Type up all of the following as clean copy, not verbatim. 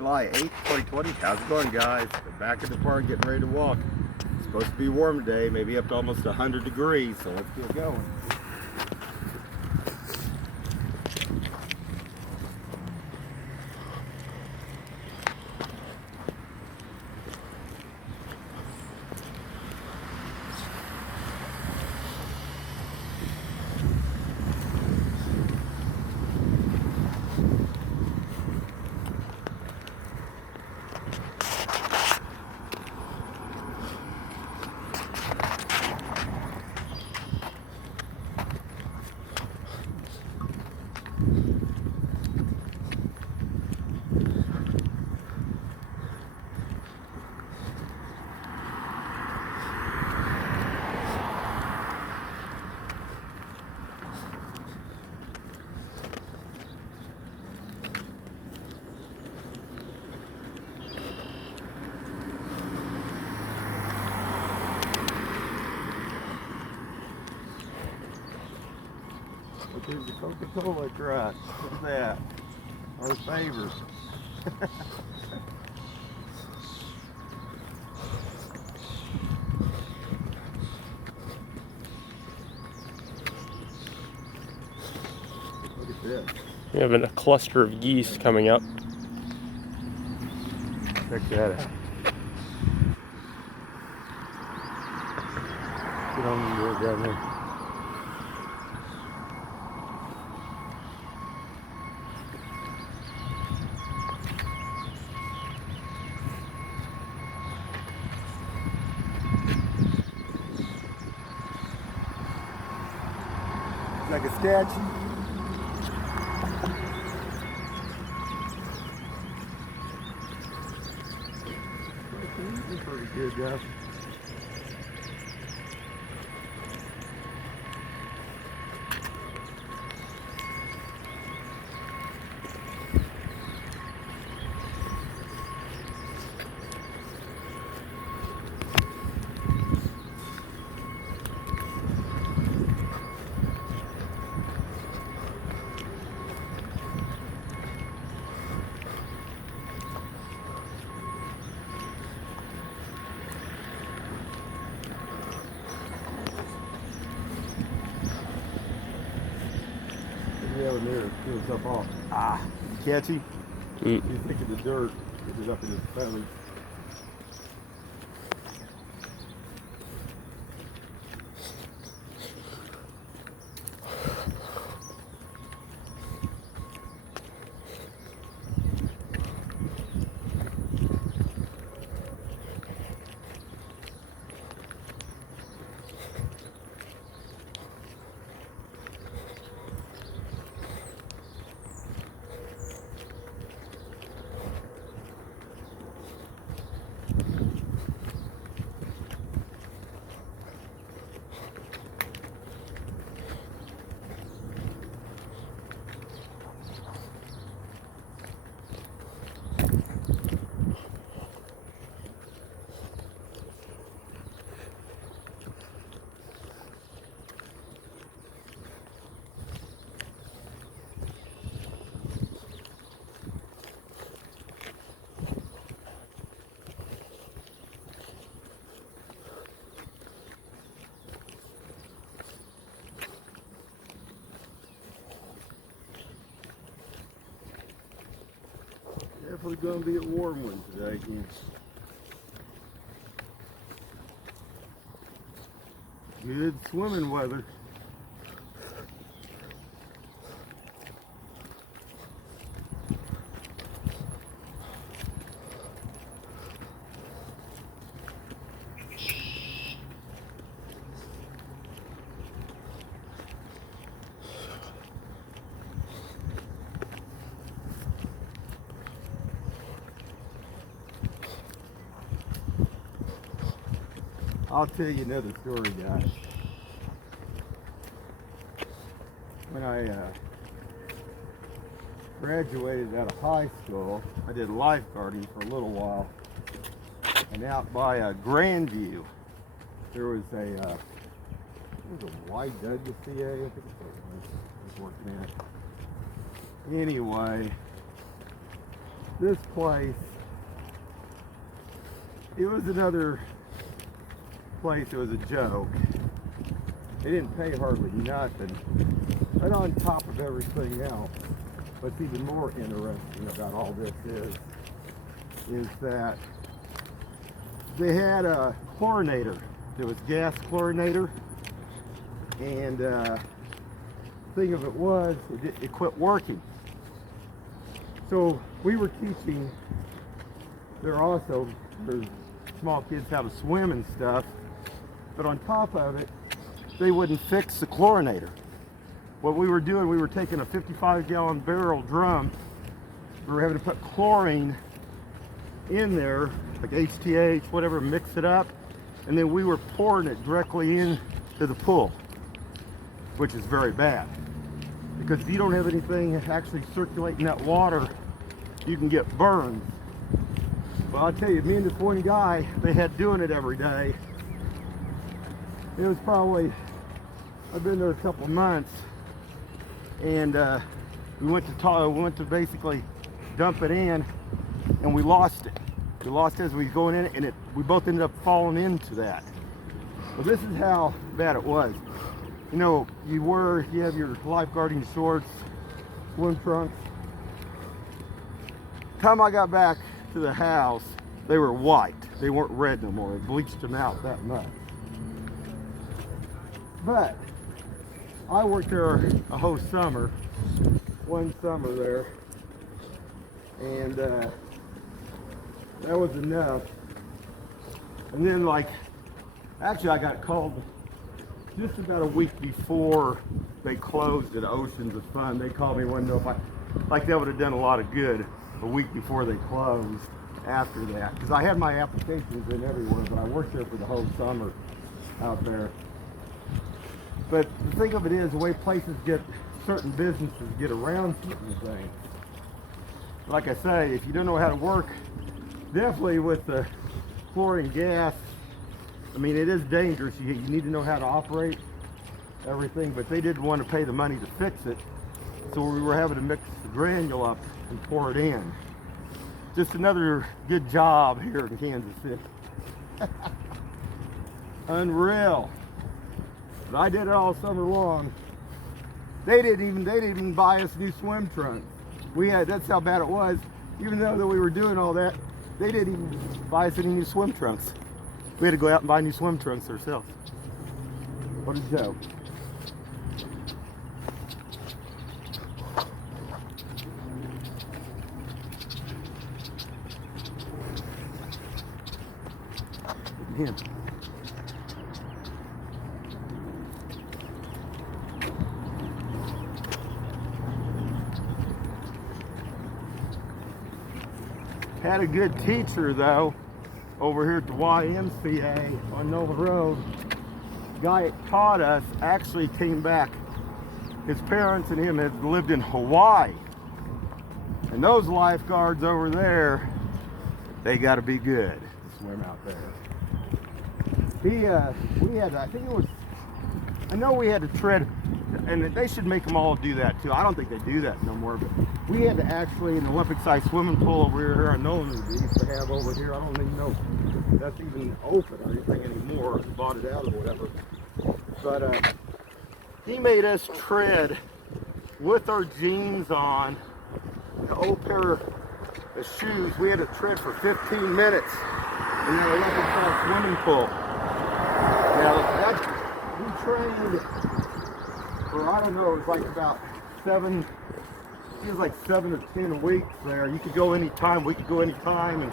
July 8th, 2020. How's it going, guys? We're back in the park getting ready to walk. It's supposed to be warm today, maybe up to almost 100 degrees, so let's get going. Look, there's the Coca-Cola truck. Look at that. Our favorite. Look at this. We have a cluster of geese coming up. Check that out. Get on the road down there. Like a statue. Pretty good, guys. Yeah, when there, it feels up off. Ah, catchy. He's thinking the dirt, which is up in his feathers. Definitely going to be a warm one today. Good swimming weather. I'll tell you another story, guys. When I graduated out of high school, I did lifeguarding for a little while. And out by Grandview, there was a YWCA, I think it's what I was working at. Anyway, this place, it was another place. It was a joke. They didn't pay hardly nothing. Right on top of everything else, what's even more interesting about all this is that they had a chlorinator. There was gas chlorinator, and thing of it was, it quit working. So we were teaching. There's small kids how to swim and stuff, but on top of it, they wouldn't fix the chlorinator. What we were doing, we were taking a 55-gallon barrel drum. We were having to put chlorine in there, like HTH, whatever, mix it up, and then we were pouring it directly into the pool, which is very bad. Because if you don't have anything actually circulating that water, you can get burns. Well, I'll tell you, me and this one guy, they had doing it every day. It was probably, I've been there a couple of months, and we went to basically dump it in, and we lost it. We lost it as we were going in, and we both ended up falling into that. Well, this is how bad it was. You know, you have your lifeguarding shorts, swim trunks. Time I got back to the house, they were white. They weren't red no more. It bleached them out that much. But I worked there a whole summer, one summer there, and that was enough. And then, actually I got called just about a week before they closed at Oceans of Fun. They called me, wanted to know if that would have done a lot of good a week before they closed after that. Because I had my applications in everywhere, but I worked there for the whole summer out there. But the thing of it is, the way certain businesses get around certain things. Like I say, if you don't know how to work, definitely with the chlorine gas, I mean, it is dangerous. You need to know how to operate everything, but they didn't want to pay the money to fix it. So we were having to mix the granule up and pour it in. Just another good job here in Kansas City. Unreal. But I did it all summer long. They didn't even buy us new swim trunks. That's how bad it was. Even though that we were doing all that, they didn't even buy us any new swim trunks. We had to go out and buy new swim trunks ourselves. What a joke. Him. Had a good teacher though over here at the YMCA on Nolan Road. The guy that taught us actually came back. His parents and him had lived in Hawaii, and those lifeguards over there, they got to be good to swim out there. I know we had to tread, and they should make them all do that too. I don't think they do that no more, but we had to actually, in the Olympic-sized swimming pool over here, I know we used to have over here, I don't even know if that's even open or anything anymore, or bought it out or whatever. But he made us tread with our jeans on, an old pair of shoes. We had to tread for 15 minutes in that Olympic-sized swimming pool. Now, we trained for, I don't know, it was like about 7 or 10 weeks there. You could go anytime, we could go anytime and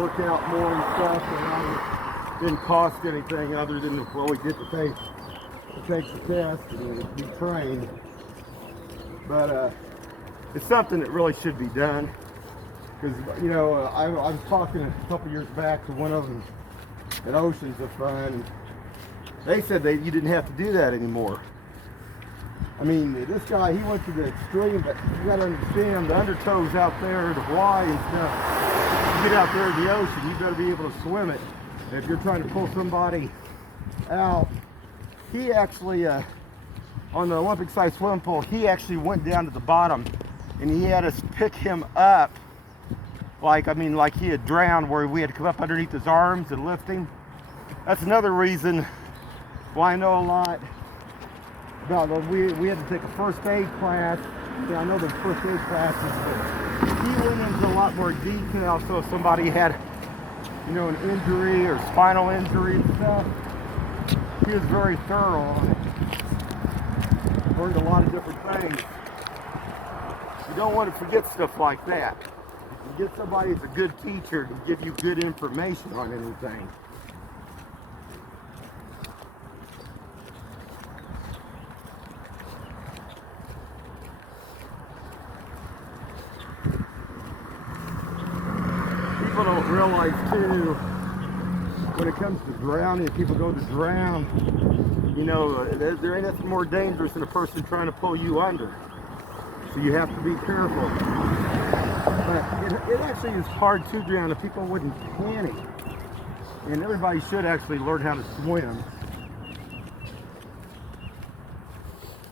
work out more and stuff, and it didn't cost anything other than, well, we did to take the test and be trained. But it's something that really should be done. Because, you know, I was talking a couple years back to one of them at Oceans of Fun, and they said you didn't have to do that anymore. I mean, this guy, he went to the extreme, but you gotta understand, the undertow's out there in Hawaii and stuff. You get out there in the ocean, you better be able to swim it. And if you're trying to pull somebody out, he actually, on the Olympic-sized swimming pool, he actually went down to the bottom, and he had us pick him up like he had drowned, where we had to come up underneath his arms and lift him. That's another reason why I know a lot about we had to take a first aid class. Yeah, I know the first aid classes, but he went into a lot more detail. So if somebody had, you know, an injury or spinal injury and stuff, he was very thorough on it. Learned a lot of different things. You don't want to forget stuff like that. You get somebody that's a good teacher to give you good information on anything. People don't realize too, when it comes to drowning, if people go to drown, you know, there ain't nothing more dangerous than a person trying to pull you under. So you have to be careful. But it actually is hard to drown if people wouldn't panic. And everybody should actually learn how to swim.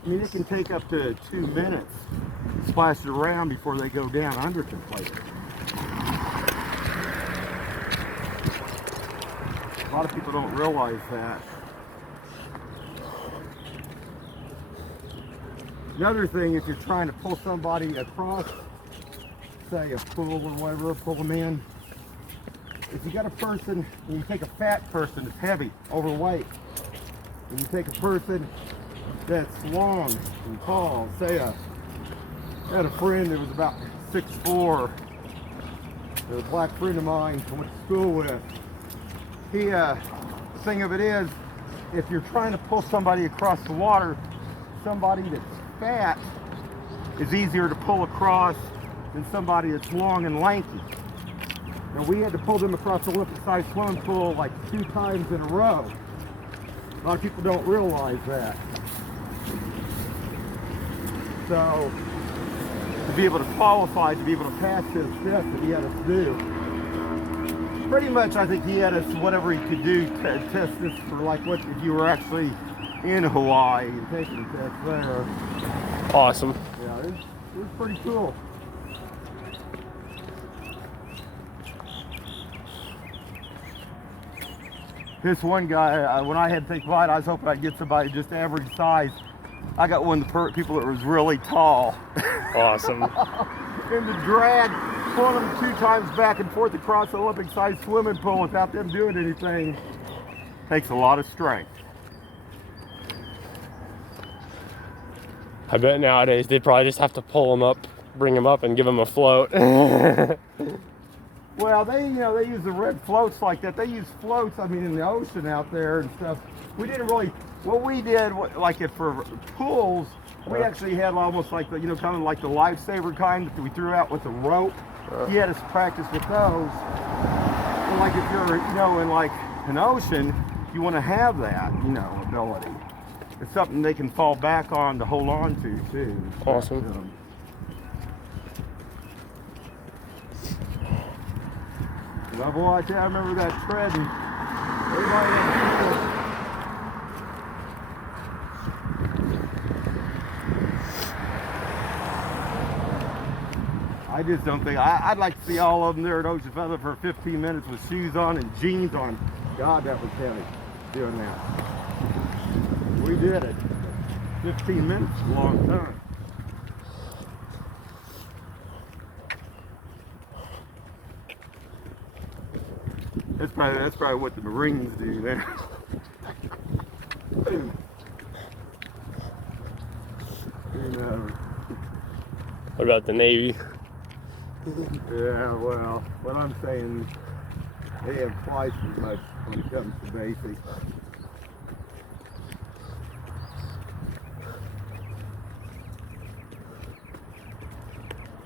I mean, it can take up to 2 minutes to splash around before they go down under completely. A lot of people don't realize that. Another thing, if you're trying to pull somebody across, say a pool or whatever, pull them in, if you got a person, and you take a fat person that's heavy, overweight, and you take a person that's long and tall, say I had a friend that was about 6'4", a black friend of mine I went to school with. The thing of it is, if you're trying to pull somebody across the water, somebody that's fat is easier to pull across than somebody that's long and lanky. Now we had to pull them across the Olympic-sized swimming pool like 2 times in a row. A lot of people don't realize that. So to be able to qualify, to be able to pass his test that he had us do, pretty much I think he had us whatever he could do to test this for, like what if you were actually in Hawaii and taking the test there. Awesome. Yeah, it was pretty cool. This one guy, when I had to take flight, I was hoping I'd get somebody just average size. I got one of the people that was really tall. Awesome. And the drag, pulling them 2 times back and forth across the Olympic-sized swimming pool without them doing anything takes a lot of strength. I bet nowadays they probably just have to pull them up, bring them up, and give them a float. Well, they use the red floats like that. They use floats, I mean, in the ocean out there and stuff. We didn't really, what we did, like it for pools, we actually had almost like the, kind of like the lifesaver kind that we threw out with the rope. He had us practice with those. So like if you're, in like an ocean, you want to have that, ability. It's something they can fall back on to hold on to too. Awesome. But boy, I tell you, I remember that tread and everybody had I just don't think, I'd like to see all of them there at Ocean Feather for 15 minutes with shoes on and jeans on. God, that was heavy doing that. We did it. 15 minutes is a long time. That's probably what the Marines do now. What about the Navy? Yeah, well, what I'm saying, they have twice as much when it comes to basic.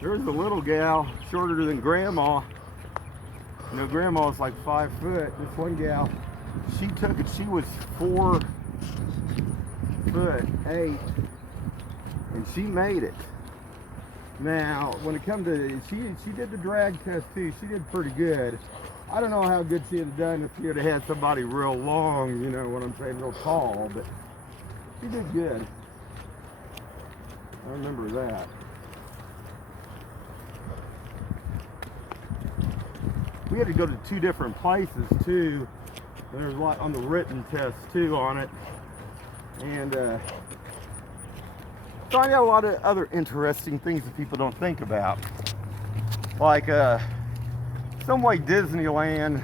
There's a little gal, shorter than Grandma. Grandma's like 5 foot. This one gal, she took it, she was 4'8", and she made it. Now, when it comes to, she did the drag test too. She did pretty good. I don't know how good she'd have done if she would have had somebody real long, what I'm saying, real tall, but she did good. I remember that. we had to go to 2 different places too. And there's a lot on the written test too on it. And so I got a lot of other interesting things that people don't think about. Like some way Disneyland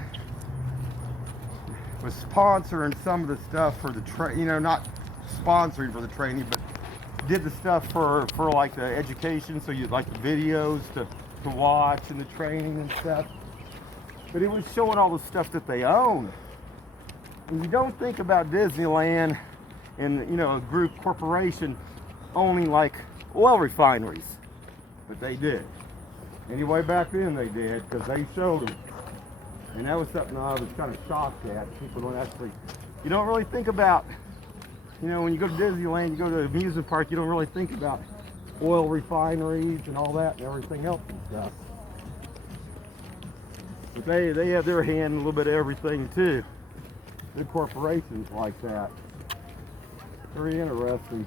was sponsoring some of the stuff for the not sponsoring for the training, but did the stuff for like the education, so you'd like the videos to watch and the training and stuff. But it was showing all the stuff that they own. And you don't think about Disneyland and a group corporation owning like oil refineries, but they did. Anyway, back then they did, because they showed them. And that was something I was kind of shocked at. People you don't really think about, when you go to Disneyland, you go to the amusement park, you don't really think about oil refineries and all that and everything else and stuff. But they have their hand in a little bit of everything too. Big corporations like that. Very interesting.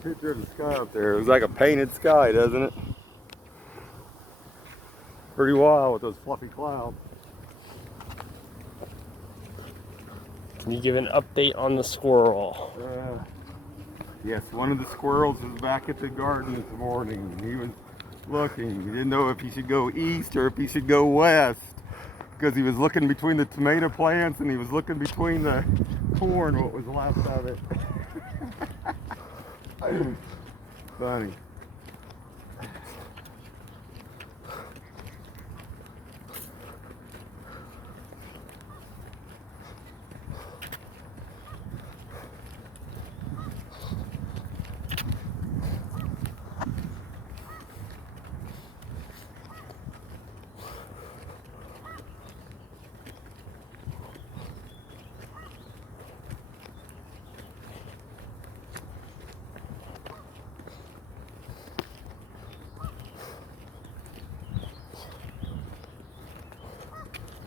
Picture of the sky up there. It was like a painted sky, doesn't it? Pretty wild with those fluffy clouds. Can you give an update on the squirrel? Yes, one of the squirrels was back at the garden this morning. He was looking. He didn't know if he should go east or if he should go west, because he was looking between the tomato plants and he was looking between the corn, what was left of it. Funny.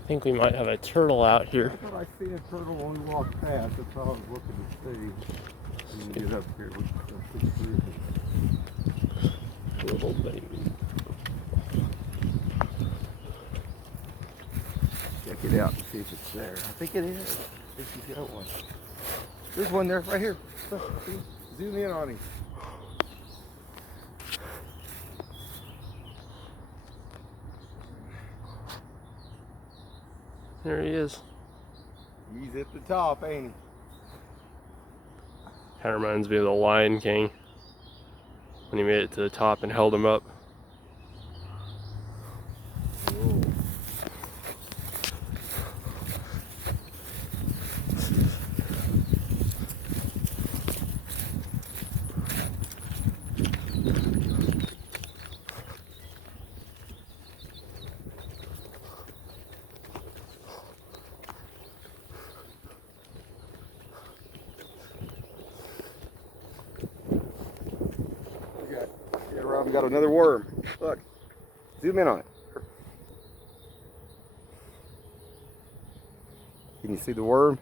I think we might have a turtle out here. I thought I seen a turtle when we walked past. That's all I was looking to see. When we get up here, Little baby. check it out and see if it's there. I think it is. I think he's got one. There's one there, right here. See? Zoom in on him. There he is. He's at the top, ain't he? Kind of reminds me of the Lion King when he made it to the top and held him up. Whoa. We got another worm. Look, zoom in on it. Can you see the worm?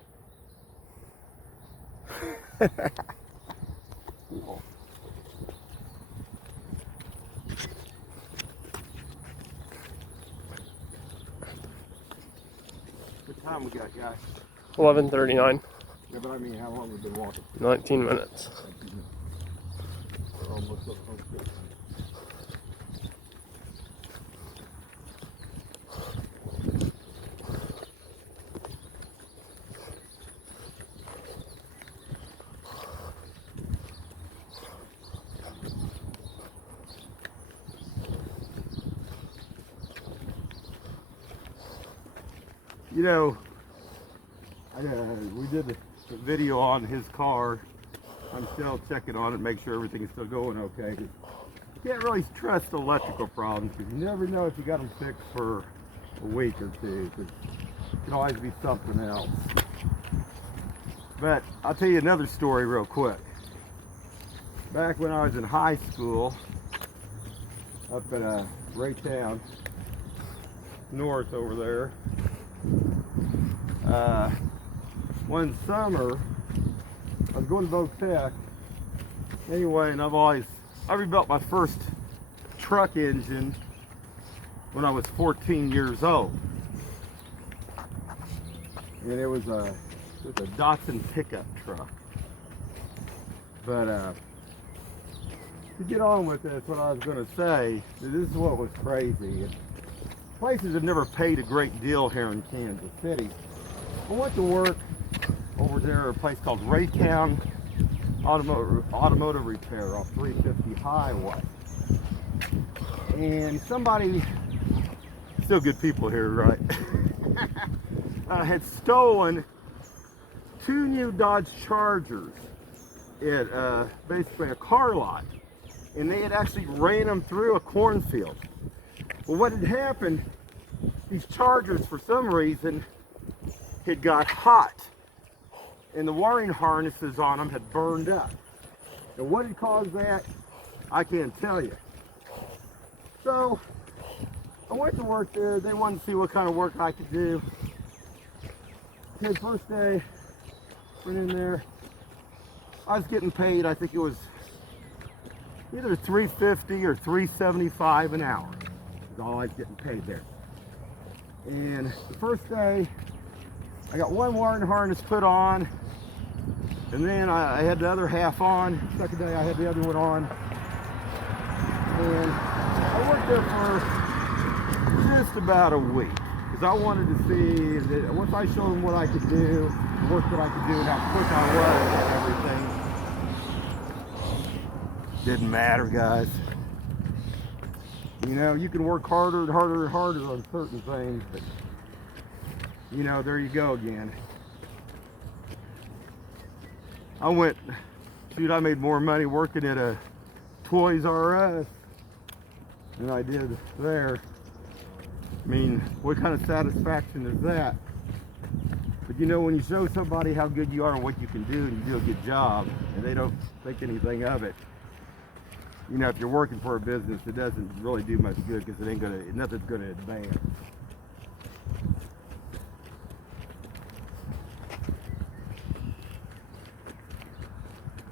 Cool. What time we got, guys? 11:39. Yeah, but I mean, how long we've been walking? 19 minutes. We're almost up. We did the video on his car. I'm still checking on it, make sure everything's still going okay. You can't really trust electrical problems because you never know if you got them fixed for a week or two. It can always be something else. But I'll tell you another story real quick. Back when I was in high school, up at Raytown, north over there, one summer I was going to Votech anyway, and I rebuilt my first truck engine when I was 14 years old, and it was a Datsun pickup truck. But to get on with this, what I was going to say, this is what was crazy. Places have never paid a great deal here in Kansas City. I went to work over there at a place called Raytown Automotive Repair off 350 Highway. And somebody, still good people here, right? Had stolen 2 new Dodge Chargers at basically a car lot. And they had actually ran them through a cornfield. Well, what had happened, these Chargers, for some reason, had got hot. And the wiring harnesses on them had burned up. And what had caused that, I can't tell you. So, I went to work there. They wanted to see what kind of work I could do. Okay, first day, went in there. I was getting paid, I think it was either $3.50 or $3.75 an hour. That's all I was getting paid there. And the first day, I got one wiring harness put on, and then I had the other half on. Second day, I had the other one on. And I worked there for just about a week, because I wanted to see that once I showed them what I could do, the work that I could do, and how quick I was and everything. Didn't matter, guys. You know, you can work harder and harder and harder on certain things, but you know, there you go again. I made more money working at a Toys R Us than I did there. I mean, what kind of satisfaction is that? But you know, when you show somebody how good you are and what you can do, and you do a good job, and they don't think anything of it, you know, if you're working for a business, it doesn't really do much good because nothing's gonna advance.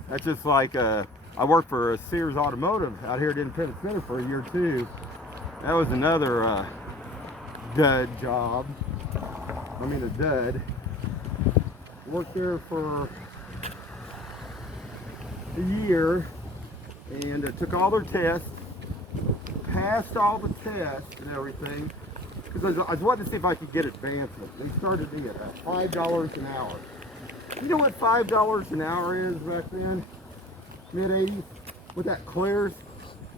That's just like, I worked for Sears Automotive out here at Independence Center for a year or two. That was another dud job. I mean, a dud. Worked there for a year and took all their tests, passed all the tests and everything, because I was wanting to see if I could get advancement. They started me at $5 an hour. You know what $5 an hour is back then? Mid-80s? What that clears?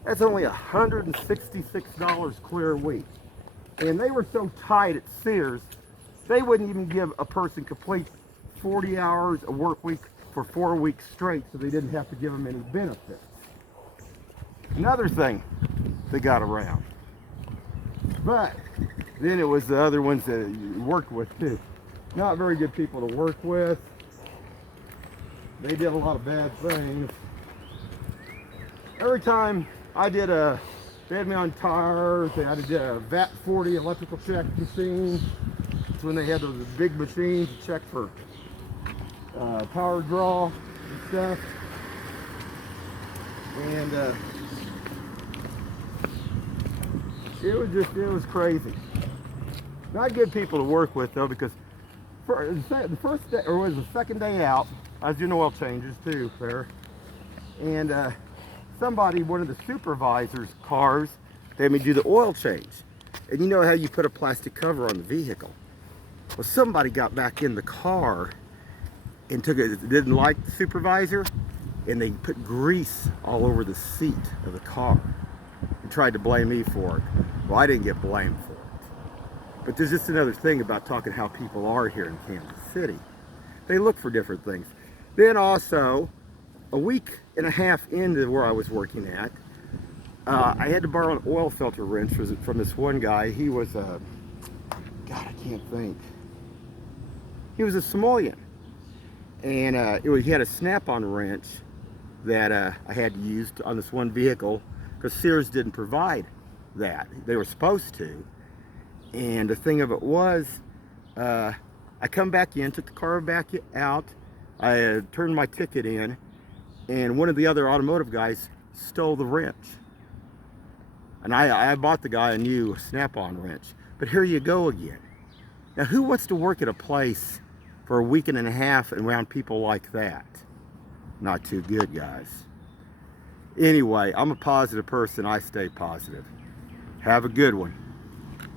That's only $166 clear a week. And they were so tight at Sears, they wouldn't even give a person complete 40 hours a work week for 4 weeks straight, so they didn't have to give them any benefits. Another thing they got around. But then it was the other ones that you worked with too. Not very good people to work with. They did a lot of bad things. Every time they had me on tires, they did a VAT 40 electrical check machine. That's when they had those big machines to check for power draw and stuff. And it was crazy. Not good people to work with though, because for the first day, or was the second day out, I was doing oil changes too there. And one of the supervisor's cars, they had me do the oil change. And you know how you put a plastic cover on the vehicle? Well, somebody got back in the car and didn't like the supervisor, and they put grease all over the seat of the car and tried to blame me for it. Well, I didn't get blamed for it. But there's just another thing about talking how people are here in Kansas City. they look for different things. Then also, a week and a half into where I was working at, I had to borrow an oil filter wrench from this one guy. He was a, God, I can't think. He was a Somalian. And he had a snap-on wrench that I had to use on this one vehicle because Sears didn't provide that. They were supposed to. And the thing of it was, I come back in, took the car back out, I turned my ticket in, and one of the other automotive guys stole the wrench. And I bought the guy a new snap-on wrench. But here you go again. Now, who wants to work at a place for a week and a half and around people like that? Not too good, guys. Anyway, I'm a positive person. I stay positive. Have a good one.